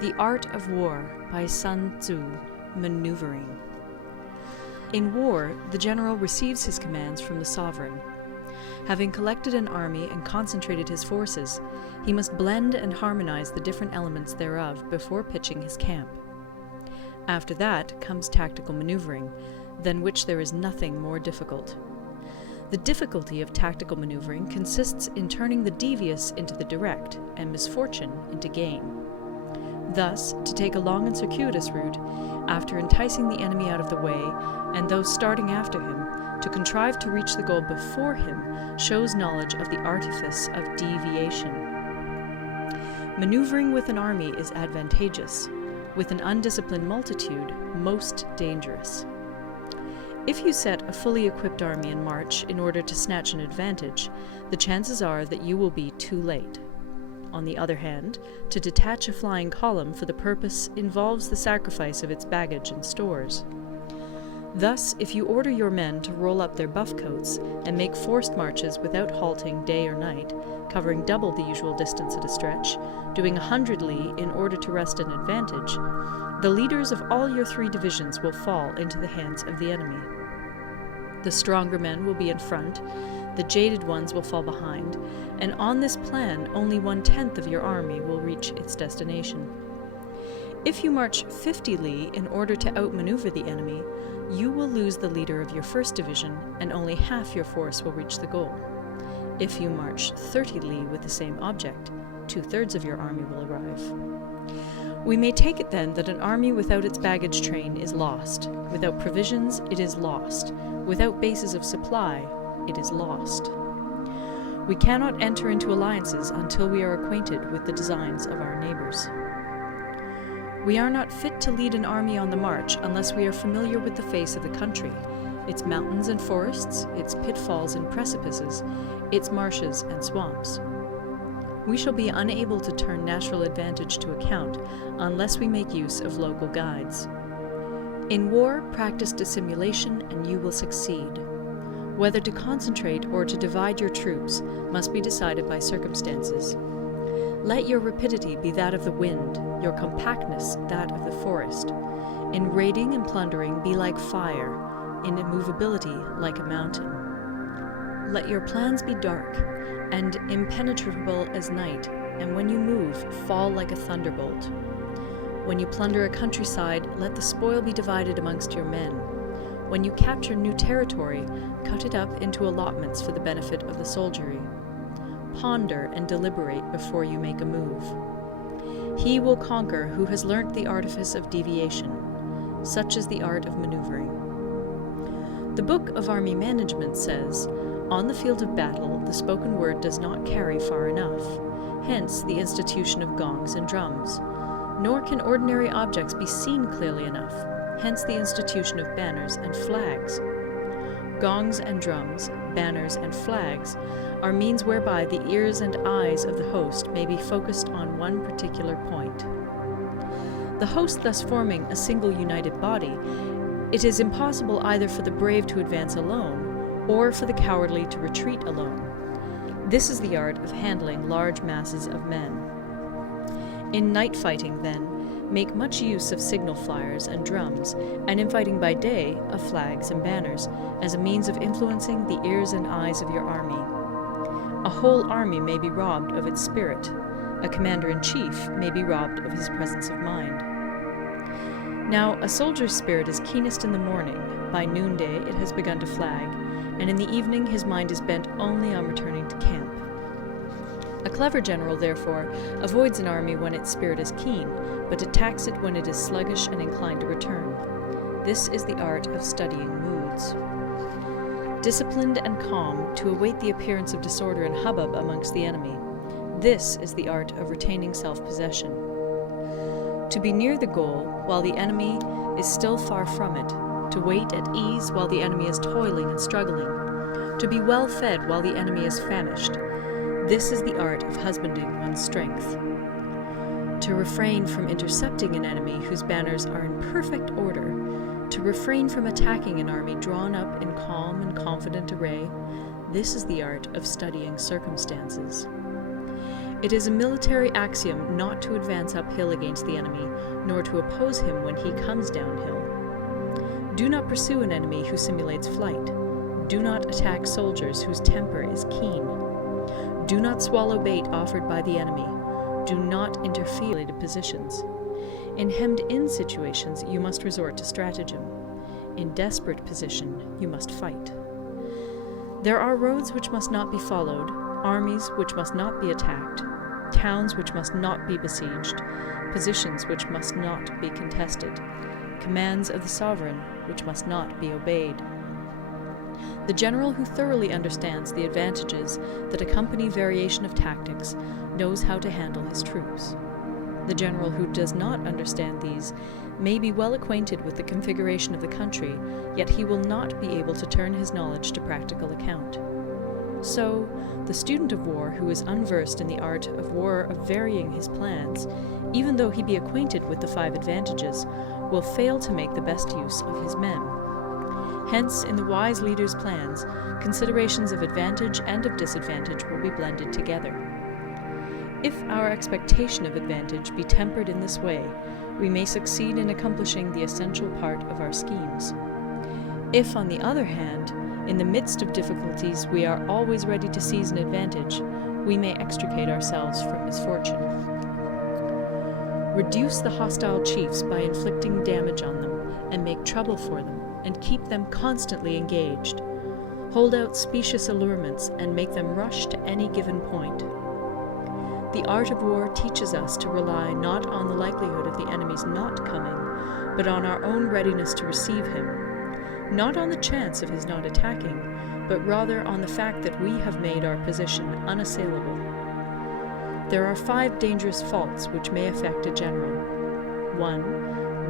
The Art of War by Sun Tzu, Maneuvering. In war, the general receives his commands from the sovereign. Having collected an army and concentrated his forces, he must blend and harmonize the different elements thereof before pitching his camp. After that comes tactical maneuvering, than which there is nothing more difficult. The difficulty of tactical maneuvering consists in turning the devious into the direct, and misfortune into gain. Thus, to take a long and circuitous route, after enticing the enemy out of the way, and those starting after him, to contrive to reach the goal before him, shows knowledge of the artifice of deviation. Maneuvering with an army is advantageous, with an undisciplined multitude, most dangerous. If you set a fully equipped army in march in order to snatch an advantage, the chances are that you will be too late. On the other hand, to detach a flying column for the purpose involves the sacrifice of its baggage and stores. Thus, if you order your men to roll up their buff coats and make forced marches without halting day or night, covering double the usual distance at a stretch, doing 100 li in order to wrest an advantage, the leaders of all your 3 divisions will fall into the hands of the enemy. The stronger men will be in front, the jaded ones will fall behind, and on this plan only 1/10 of your army will reach its destination. If you march 50 li in order to outmaneuver the enemy, you will lose the leader of your 1st division, and only half your force will reach the goal. If you march 30 li with the same object, 2/3 of your army will arrive. We may take it then that an army without its baggage train is lost. Without provisions, it is lost. Without bases of supply, it is lost. We cannot enter into alliances until we are acquainted with the designs of our neighbors. We are not fit to lead an army on the march unless we are familiar with the face of the country, its mountains and forests, its pitfalls and precipices, its marshes and swamps. We shall be unable to turn natural advantage to account unless we make use of local guides. In war, practice dissimulation and you will succeed. Whether to concentrate or to divide your troops must be decided by circumstances. Let your rapidity be that of the wind, your compactness that of the forest. In raiding and plundering be like fire, in immovability like a mountain. Let your plans be dark, and impenetrable as night, and when you move, fall like a thunderbolt. When you plunder a countryside, let the spoil be divided amongst your men. When you capture new territory, cut it up into allotments for the benefit of the soldiery. Ponder and deliberate before you make a move. He will conquer who has learnt the artifice of deviation. Such is the art of maneuvering. The Book of Army Management says, "On the field of battle, the spoken word does not carry far enough, hence the institution of gongs and drums. Nor can ordinary objects be seen clearly enough, hence the institution of banners and flags. Gongs and drums, banners and flags are means whereby the ears and eyes of the host may be focused on one particular point. The host thus forming a single united body, it is impossible either for the brave to advance alone, or for the cowardly to retreat alone. This is the art of handling large masses of men. In night fighting, then, make much use of signal flyers and drums, and in fighting by day, of flags and banners, as a means of influencing the ears and eyes of your army. A whole army may be robbed of its spirit. A commander-in-chief may be robbed of his presence of mind. Now, a soldier's spirit is keenest in the morning. By noonday it has begun to flag, and in the evening his mind is bent only on returning to camp. A clever general, therefore, avoids an army when its spirit is keen, but attacks it when it is sluggish and inclined to return. This is the art of studying moods. Disciplined and calm, to await the appearance of disorder and hubbub amongst the enemy. This is the art of retaining self-possession. To be near the goal while the enemy is still far from it, to wait at ease while the enemy is toiling and struggling, to be well fed while the enemy is famished. This is the art of husbanding one's strength. To refrain from intercepting an enemy whose banners are in perfect order, to refrain from attacking an army drawn up in calm and confident array, this is the art of studying circumstances. It is a military axiom not to advance uphill against the enemy, nor to oppose him when he comes downhill. Do not pursue an enemy who simulates flight. Do not attack soldiers whose temper is keen. Do not swallow bait offered by the enemy. Do not interfere in positions. In hemmed-in situations, you must resort to stratagem. In desperate position, you must fight. There are roads which must not be followed, armies which must not be attacked, towns which must not be besieged, positions which must not be contested, commands of the sovereign which must not be obeyed. The general who thoroughly understands the advantages that accompany variation of tactics knows how to handle his troops. The general who does not understand these may be well acquainted with the configuration of the country, yet he will not be able to turn his knowledge to practical account. So, the student of war who is unversed in the art of war of varying his plans, even though he be acquainted with the 5 advantages, will fail to make the best use of his men. Hence, in the wise leader's plans, considerations of advantage and of disadvantage will be blended together. If our expectation of advantage be tempered in this way, we may succeed in accomplishing the essential part of our schemes. If, on the other hand, in the midst of difficulties we are always ready to seize an advantage, we may extricate ourselves from misfortune. Reduce the hostile chiefs by inflicting damage on them, and make trouble for them, and keep them constantly engaged. Hold out specious allurements, and make them rush to any given point. The art of war teaches us to rely not on the likelihood of the enemy's not coming, but on our own readiness to receive him, not on the chance of his not attacking, but rather on the fact that we have made our position unassailable. There are 5 dangerous faults which may affect a general. 1.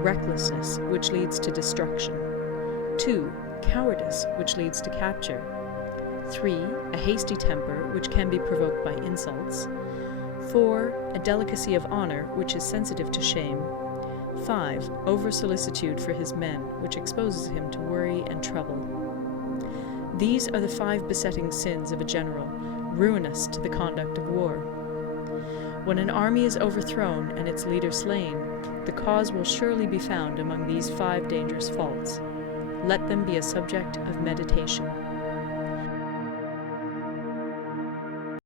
Recklessness, which leads to destruction. 2. Cowardice, which leads to capture. 3. A hasty temper, which can be provoked by insults. 4. A delicacy of honor, which is sensitive to shame. 5. Over-solicitude for his men, which exposes him to worry and trouble. These are the 5 besetting sins of a general, ruinous to the conduct of war. When an army is overthrown and its leader slain, the cause will surely be found among these 5 dangerous faults. Let them be a subject of meditation.